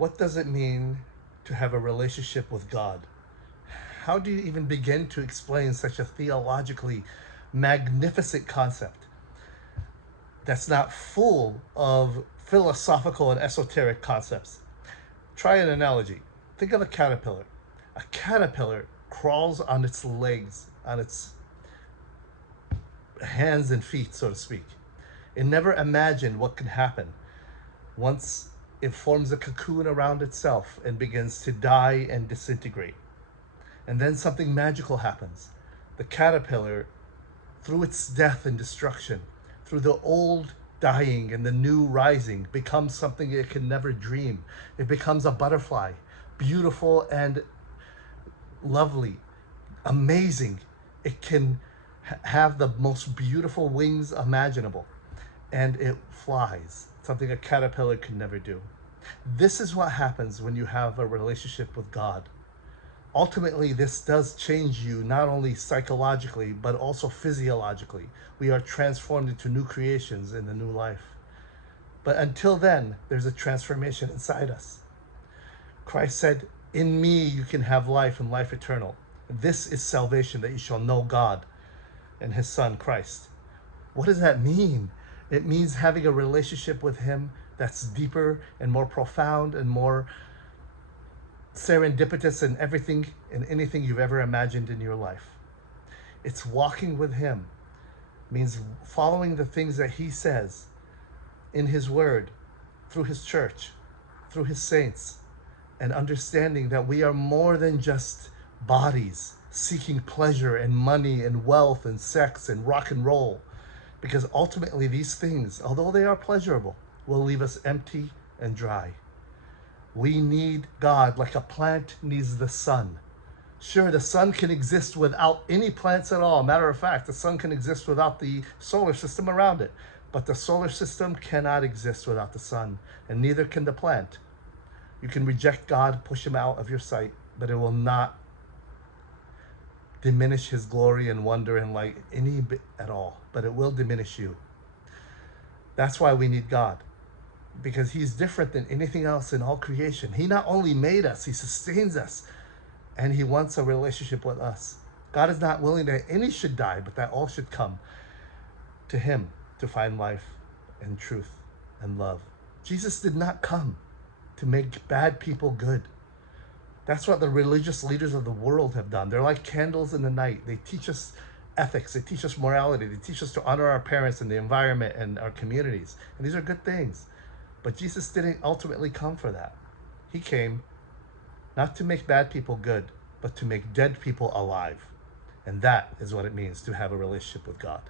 What does it mean to have a relationship with God? How do you even begin to explain such a theologically magnificent concept that's not full of philosophical and esoteric concepts? Try an analogy. Think of a caterpillar. A caterpillar crawls on its legs, on its hands and feet, so to speak. It never imagined what could happen once it forms a cocoon around itself and begins to die and disintegrate. And then something magical happens. The caterpillar, through its death and destruction, through the old dying and the new rising, becomes something it can never dream. It becomes a butterfly, beautiful and lovely, amazing. It can have the most beautiful wings imaginable, and it flies, something a caterpillar could never do. This is what happens when you have a relationship with God. Ultimately, this does change you not only psychologically, but also physiologically. We are transformed into new creations in the new life. But until then, there's a transformation inside us. Christ said, "In me you can have life and life eternal." This is salvation, that you shall know God and his Son, Christ. What does that mean? It means having a relationship with him that's deeper and more profound and more serendipitous in everything and anything you've ever imagined in your life. It's walking with him. It means following the things that he says in his word, through his church, through his saints, and understanding that we are more than just bodies seeking pleasure and money and wealth and sex and rock and roll. Because ultimately these things, although they are pleasurable, will leave us empty and dry. We need God like a plant needs the sun. Sure, the sun can exist without any plants at all. Matter of fact, the sun can exist without the solar system around it. But the solar system cannot exist without the sun, and neither can the plant. You can reject God, push him out of your sight, but it will not diminish his glory and wonder and light any bit at all, but it will diminish you. That's why we need God, because he's different than anything else in all creation. He not only made us, he sustains us, and he wants a relationship with us. God is not willing that any should die, but that all should come to him to find life and truth and love. Jesus did not come to make bad people good. That's what the religious leaders of the world have done. They're like candles in the night. They teach us ethics. They teach us morality. They teach us to honor our parents and the environment and our communities. And these are good things. But Jesus didn't ultimately come for that. He came not to make bad people good, but to make dead people alive. And that is what it means to have a relationship with God.